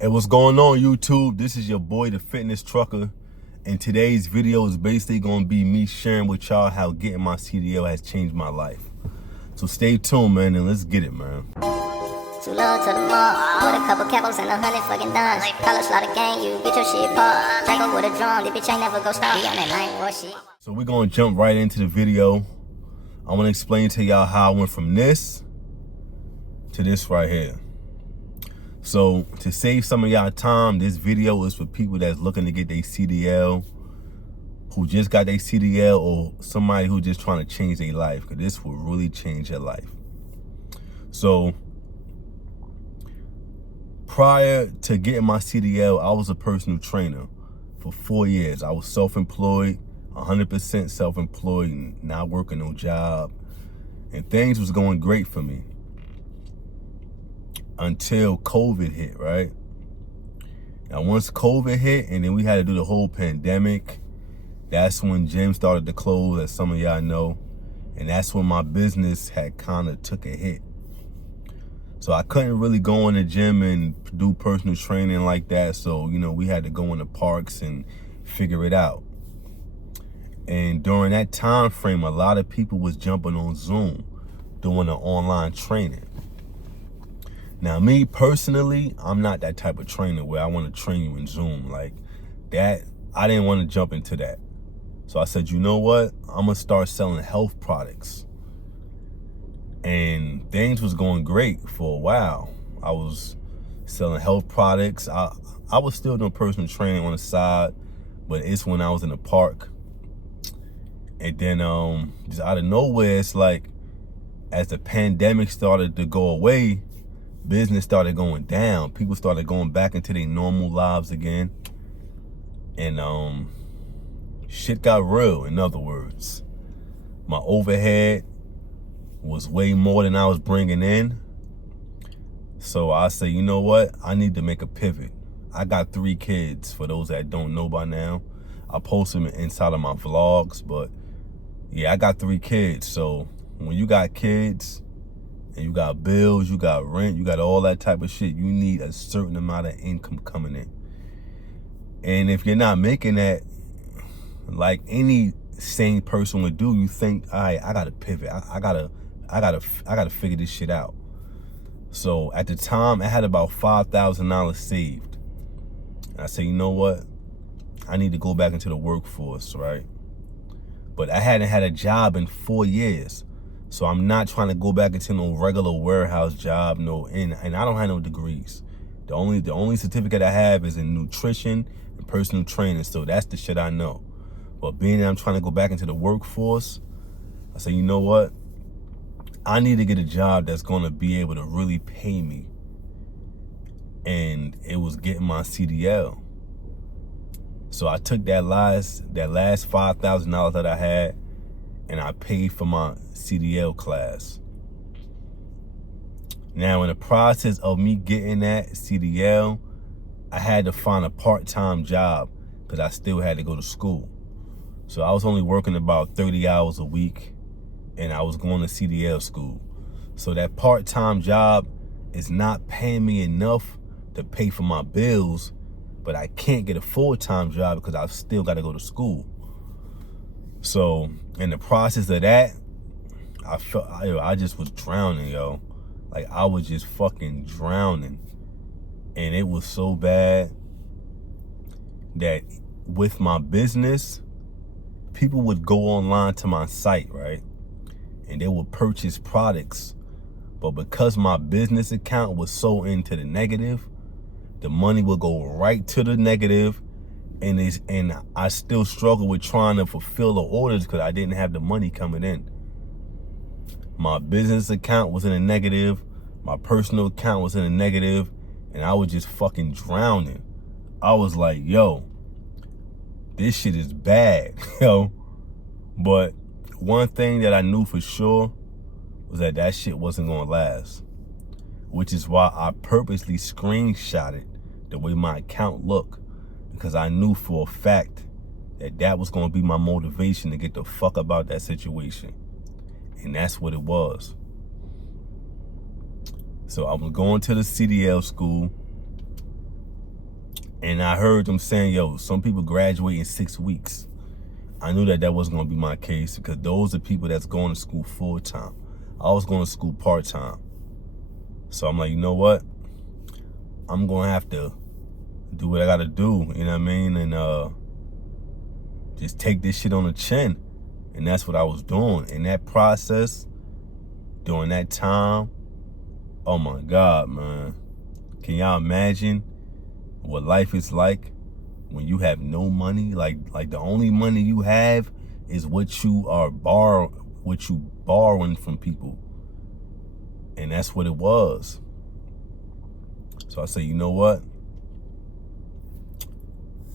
Hey, what's going on, YouTube? This is your boy, the Fitness Trucker, and today's video is basically going to be me sharing with y'all how getting my CDL has changed my life. So stay tuned, man, and let's get it, man. Too low to the mall, with a couple capos and 100 fucking dimes. Color slaughter gang, you get your shit popped. Draco with a drum, this bitch ain't never go stop. Be on that night war shit. So we're going to jump right into the video. I want to explain to y'all how I went from this to this right here. So to save some of y'all time, this video is for people that's looking to get their CDL, who just got their CDL, or somebody who just trying to change their life, because this will really change your life. So prior to getting my CDL, I was a personal trainer for 4 years. I was self-employed, 100% self-employed, not working no job, and things was going great for me. Until COVID hit, right? Now, once COVID hit, and then we had to do the whole pandemic, that's when gyms started to close, as some of y'all know, and that's when my business had kind of took a hit. So I couldn't really go in the gym and do personal training like that, so, you know, we had to go in the parks and figure it out. And during that time frame, a lot of people was jumping on Zoom, doing the online training. Now, me personally, I'm not that type of trainer where I want to train you in Zoom like that. I didn't want to jump into that. So I said, you know what? I'm going to start selling health products. And things was going great for a while. I was selling health products. I was still doing personal training on the side, but it's when I was in the park. And then just out of nowhere, it's like, as the pandemic started to go away, business started going down. People started going back into their normal lives again. And shit got real, in other words. My overhead was way more than I was bringing in. So I say, you know what? I need to make a pivot. I got 3 kids, for those that don't know by now. I post them inside of my vlogs, but yeah, I got 3 kids. So when you got kids, and you got bills, you got rent, you got all that type of shit, you need a certain amount of income coming in. And if you're not making that, like any sane person would do, you think, all right, I gotta pivot. I gotta figure this shit out. So at the time, I had about $5,000 saved. And I said, you know what? I need to go back into the workforce, right? But I hadn't had a job in 4 years. So I'm not trying to go back into no regular warehouse job, and I don't have no degrees. The only certificate I have is in nutrition and personal training, so that's the shit I know. But being that I'm trying to go back into the workforce, I say, you know what? I need to get a job that's gonna be able to really pay me. And it was getting my CDL. So I took that last $5,000 that I had, and I paid for my CDL class. Now, in the process of me getting that CDL, I had to find a part-time job because I still had to go to school. So I was only working about 30 hours a week, and I was going to CDL school. So that part-time job is not paying me enough to pay for my bills, but I can't get a full-time job because I've still got to go to school. So in the process of that, I just was drowning, yo. Like, I was just fucking drowning. And it was so bad that with my business, people would go online to my site, right? And they would purchase products. But because my business account was so into the negative, the money would go right to the negative. And I still struggle with trying to fulfill the orders because I didn't have the money coming in. My business account was in a negative. My personal account was in a negative. And I was just fucking drowning. I was like, yo, this shit is bad, yo. But one thing that I knew for sure was that shit wasn't gonna last. Which is why I purposely screenshotted the way my account looked. Because I knew for a fact that was going to be my motivation to get the fuck about that situation. And that's what it was. So I was going to the CDL school. And I heard them saying, yo, some people graduate in 6 weeks. I knew that wasn't going to be my case because those are people that's going to school full time. I was going to school part time. So I'm like, you know what? I'm going to have to do what I got to do, you know what I mean? And just take this shit on the chin. And that's what I was doing. In that process, during that time, oh my God, man. Can y'all imagine what life is like when you have no money? Like the only money you have is what you borrowing from people. And that's what it was. So I say, you know what?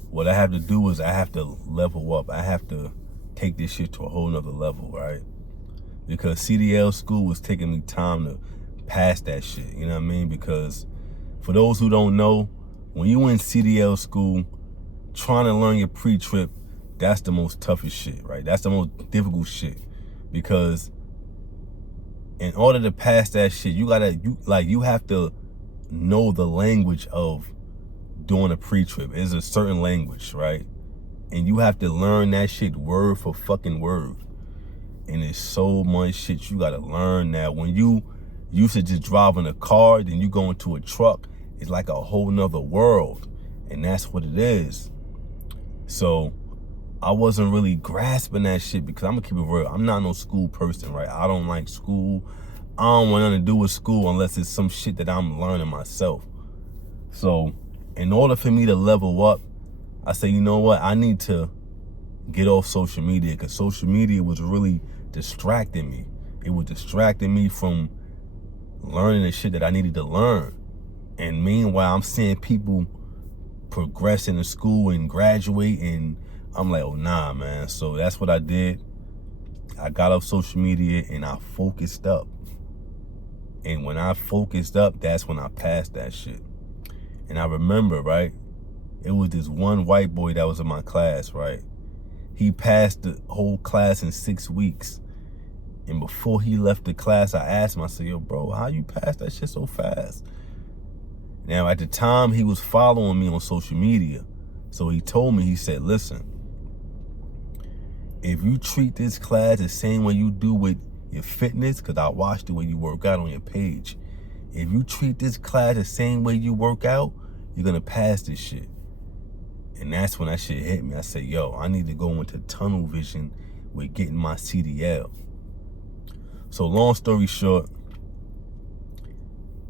What I have to do is I have to level up. I have to take this shit to a whole nother level, right? Because CDL school was taking me time to pass that shit, you know what I mean? Because for those who don't know, when you in CDL school, trying to learn your pre-trip, that's the most toughest shit, right? That's the most difficult shit. Because in order to pass that shit, you have to know the language of doing a pre-trip. It's a certain language, right? And you have to learn that shit word for fucking word. And there's so much shit you gotta learn now. When you used to just driving a car, then you go into a truck, it's like a whole nother world. And that's what it is. So I wasn't really grasping that shit because I'm gonna keep it real. I'm not no school person, right? I don't like school. I don't want nothing to do with school unless it's some shit that I'm learning myself. So in order for me to level up, I say, you know what? I need to get off social media because social media was really distracting me. It was distracting me from learning the shit that I needed to learn. And meanwhile, I'm seeing people progressing in school and graduate, and I'm like, oh nah, man. So that's what I did. I got off social media and I focused up. And when I focused up, that's when I passed that shit. And I remember, right, it was this one white boy that was in my class, right? He passed the whole class in 6 weeks. And before he left the class, I asked him, I said, yo, bro, how you pass that shit so fast? Now, at the time, he was following me on social media. So he told me, he said, listen, if you treat this class the same way you do with your fitness, because I watched the way you work out on your page. If you treat this class the same way you work out, you're going to pass this shit. And that's when that shit hit me. I said, yo, I need to go into tunnel vision with getting my CDL. So long story short,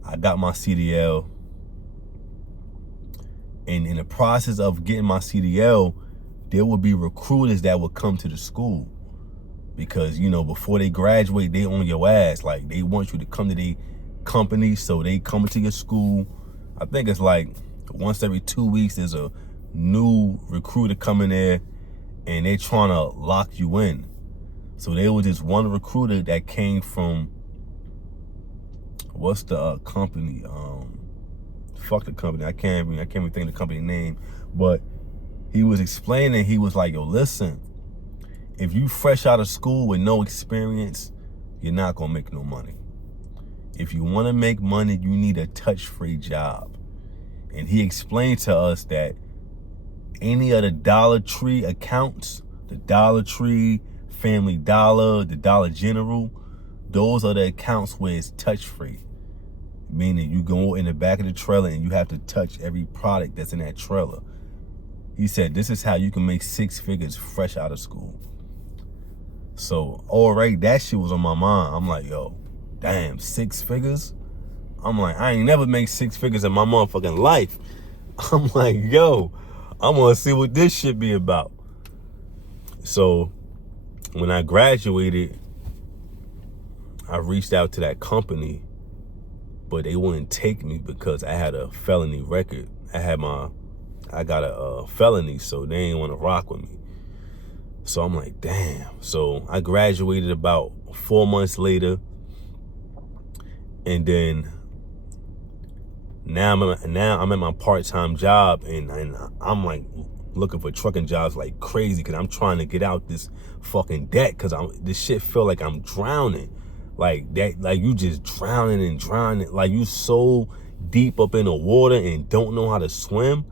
I got my CDL. And in the process of getting my CDL, there would be recruiters that would come to the school. Because, you know, before they graduate, they on your ass. Like, they want you to come to their company, so they come to your school. I think it's like once every 2 weeks, there's a new recruiter coming there, and they trying to lock you in. So there was this one recruiter that came from, what's the company? Fuck the company. I can't even think of the company name. But he was explaining, he was like, yo, listen, if you fresh out of school with no experience, you're not gonna make no money. If you wanna make money, you need a touch-free job. And he explained to us that any of the Dollar Tree accounts, the Dollar Tree, Family Dollar, the Dollar General, those are the accounts where it's touch-free. Meaning you go in the back of the trailer and you have to touch every product that's in that trailer. He said, this is how you can make 6 figures fresh out of school. So, already that shit was on my mind. I'm like, yo, damn, 6 figures? I'm like, I ain't never made 6 figures in my motherfucking life. I'm like, yo, I'm gonna see what this shit be about. So, when I graduated, I reached out to that company, but they wouldn't take me because I had a felony record. I got a felony, so they ain't want to rock with me. So I'm like, damn. So I graduated about 4 months later, and then now I'm at my part-time job, and I'm like looking for trucking jobs like crazy because I'm trying to get out this fucking debt because this shit feel like I'm drowning. Like that, like you just drowning and like you so deep up in the water and don't know how to swim.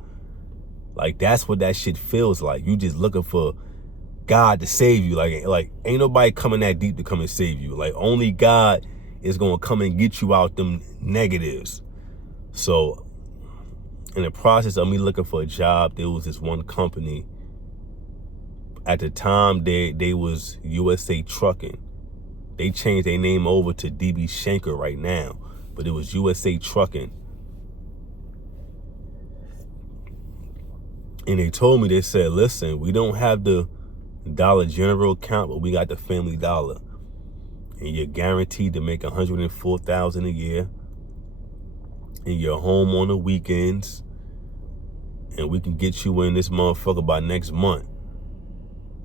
Like, that's what that shit feels like. You just looking for God to save you. Like ain't nobody coming that deep to come and save you. Like, only God is gonna come and get you out them negatives. So in the process of me looking for a job, there was this one company. At the time, they was USA Trucking. They changed their name over to DB Schenker right now, but it was USA Trucking. And they told me, they said, listen, we don't have the Dollar General account, but we got the Family Dollar. And you're guaranteed to make $104,000 a year. And you're home on the weekends. And we can get you in this motherfucker by next month.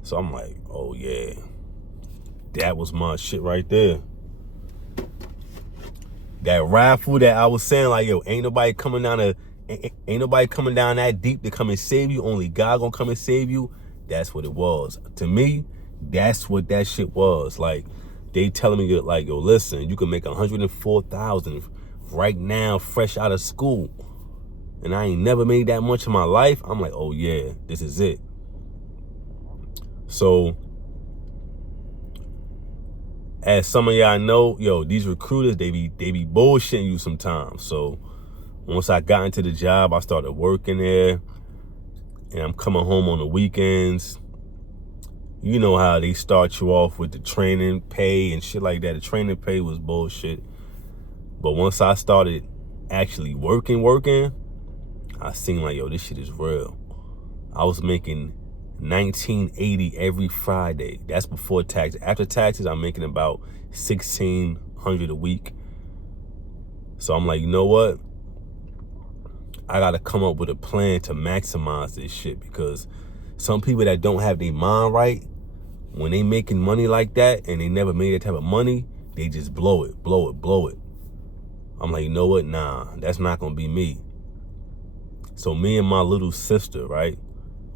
So I'm like, oh yeah. That was my shit right there. That raffle that I was saying, like, yo, ain't nobody coming down that deep to come and save you. Only God gonna come and save you. That's what it was. To me, that's what that shit was. Like, they telling me, like, yo, listen, you can make $104,000 right now, fresh out of school. And I ain't never made that much in my life. I'm like, oh yeah, this is it. So, as some of y'all know, yo, these recruiters, they be bullshitting you sometimes. So once I got into the job, I started working there, and I'm coming home on the weekends. You know how they start you off with the training pay and shit like that. The training pay was bullshit. But once I started actually working, I seen like, yo, this shit is real. I was making $19.80 every Friday. That's before tax. After taxes, I'm making about $1,600 a week. So I'm like, you know what? I gotta come up with a plan to maximize this shit, because some people that don't have their mind right, when they making money like that and they never made that type of money, they just blow it. I'm like, you know what? Nah, that's not gonna be me. So me and my little sister, right?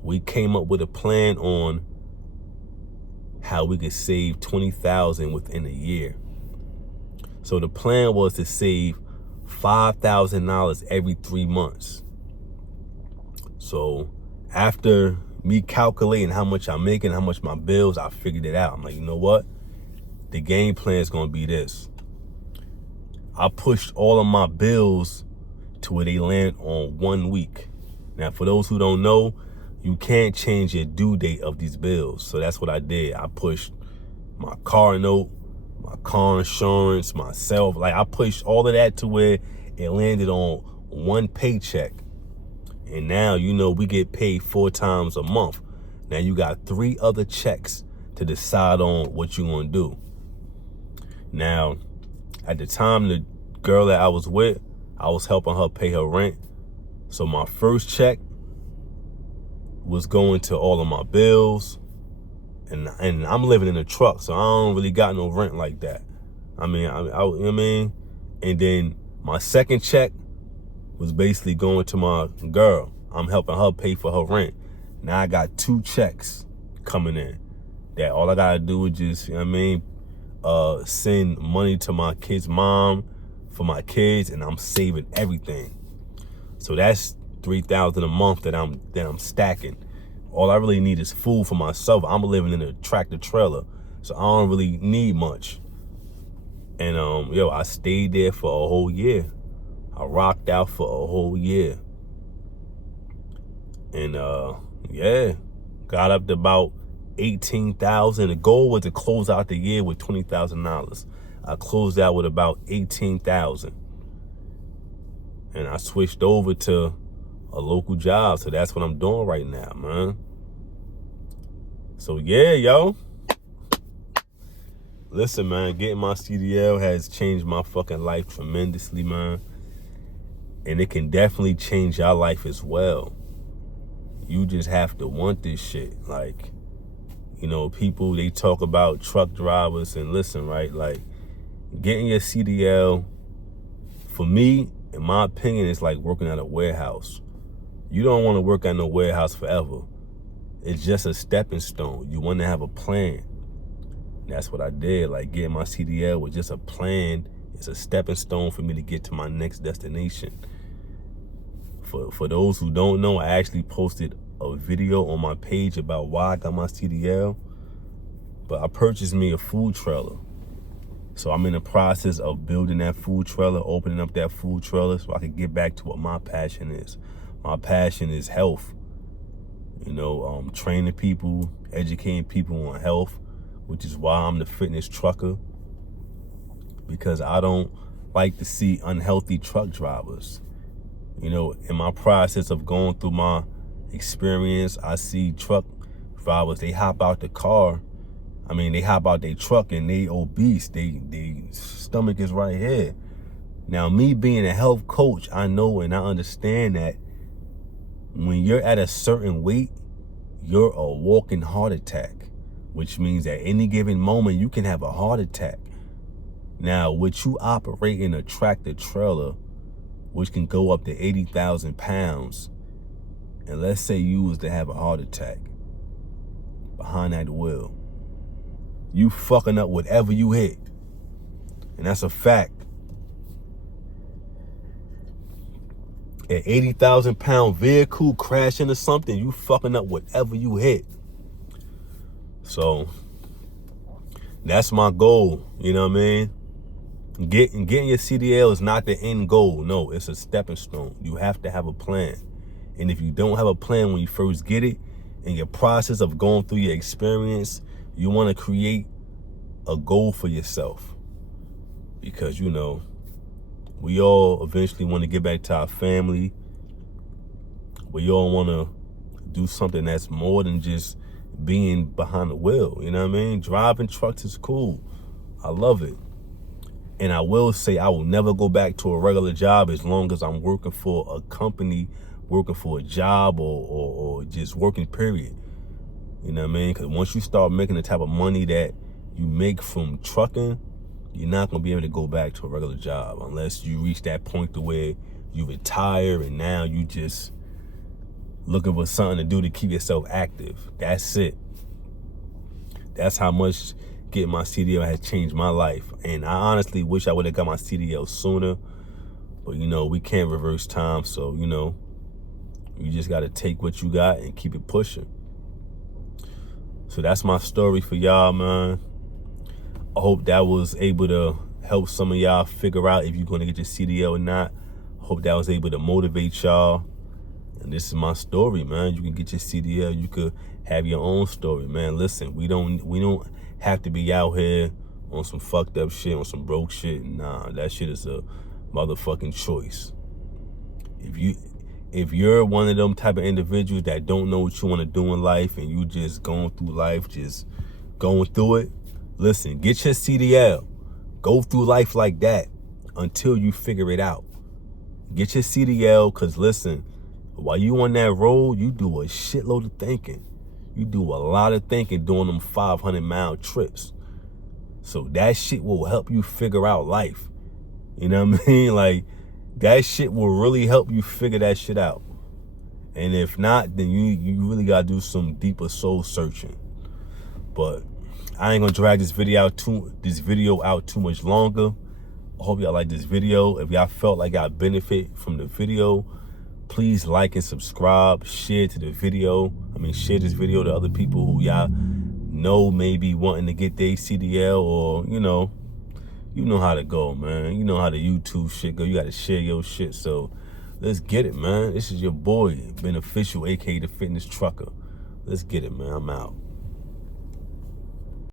We came up with a plan on how we could save $20,000 within a year. So the plan was to save $5,000 every 3 months. So after me calculating how much I'm making, how much my bills, I figured it out. I'm like, you know what? The game plan is gonna be this. I pushed all of my bills to where they land on 1 week. Now, for those who don't know, you can't change your due date of these bills. So that's what I did. I pushed my car note, my car insurance, myself. Like, I pushed all of that to where it landed on one paycheck. And now, you know, we get paid 4 times a month. Now you got 3 other checks to decide on what you're gonna do. Now, at the time, the girl that I was with, I was helping her pay her rent. So my first check was going to all of my bills, and I'm living in a truck, so I don't really got no rent like that. I mean, you know what I mean? And then my second check was basically going to my girl. I'm helping her pay for her rent. Now I got 2 checks coming in that all I gotta do is just, you know what I mean, send money to my kid's mom for my kids, and I'm saving everything. So that's $3,000 a month that I'm stacking. All I really need is food for myself. I'm living in a tractor trailer, so I don't really need much. And yo, I stayed there for a whole year. I rocked out for a whole year. And yeah, got up to about $18,000. The goal was to close out the year with $20,000. I closed out with about $18,000. And I switched over to a local job. So that's what I'm doing right now, man. So yeah, yo. Listen, man, getting my CDL has changed my fucking life tremendously, man. And it can definitely change your life as well. You just have to want this shit. Like, you know, people, they talk about truck drivers, and listen, right? Like, getting your CDL, for me, in my opinion, it's like working at a warehouse. You don't want to work at no warehouse forever. It's just a stepping stone. You want to have a plan. That's what I did. Like, getting my CDL was just a plan. It's a stepping stone for me to get to my next destination. For those who don't know, I actually posted a video on my page about why I got my CDL. But I purchased me a food trailer. So I'm in the process of building that food trailer, opening up that food trailer so I can get back to what my passion is. My passion is health. You know, training people, educating people on health, which is why I'm the fitness trucker. Because I don't like to see unhealthy truck drivers. You know, in my process of going through my experience, I see truck drivers, they hop out the car. I mean, they hop out their truck and they obese. They stomach is right here. Now, me being a health coach, I know and I understand that when you're at a certain weight, you're a walking heart attack, which means at any given moment, you can have a heart attack. Now, would you operate in a tractor trailer, which can go up to 80,000 pounds, and let's say you was to have a heart attack behind that wheel, you fucking up whatever you hit. And that's a fact. An 80,000 pound vehicle crash into something, you fucking up whatever you hit. So that's my goal, you know what I mean? Getting your CDL is not the end goal. No, it's a stepping stone. You have to have a plan. And if you don't have a plan when you first get it, in your process of going through your experience, you want to create a goal for yourself. Because, you know, we all eventually want to get back to our family. We all want to do something that's more than just being behind the wheel. You know what I mean? Driving trucks is cool. I love it. And I will say I will never go back to a regular job as long as I'm working for a company, working for a job, or just working, period. You know what I mean? Because once you start making the type of money that you make from trucking, you're not going to be able to go back to a regular job unless you reach that point to where you retire and now you just looking for something to do to keep yourself active. That's it. That's how much getting my CDL has changed my life. And I honestly wish I would have got my CDL sooner. But, you know, we can't reverse time. So, you know, you just got to take what you got and keep it pushing. So that's my story for y'all, man. I hope that was able to help some of y'all figure out if you're going to get your CDL or not. I hope that was able to motivate y'all. And this is my story, man. You can get your CDL. You could have your own story, man. Listen, we don't have to be out here on some fucked up shit, on some broke shit. Nah, that shit is a motherfucking choice. If you're one of them type of individuals that don't know what you want to do in life and you just going through life, just going through it, listen, get your CDL. Go through life like that until you figure it out. Get your CDL, because listen, while you on that road, you do a shitload of thinking. You do a lot of thinking doing them 500-mile trips. So that shit will help you figure out life. You know what I mean? Like, that shit will really help you figure that shit out. And if not, then you really gotta do some deeper soul searching. But I ain't gonna drag this video out too much longer. I hope y'all like this video. If y'all felt like y'all benefit from the video, please like and subscribe, share to the video. Share this video to other people who y'all know may be wanting to get their CDL, or, you know how to go, man. You know how the YouTube shit go. You got to share your shit. So let's get it, man. This is your boy, Beneficial, aka the Fitness Trucker. Let's get it, man. I'm out.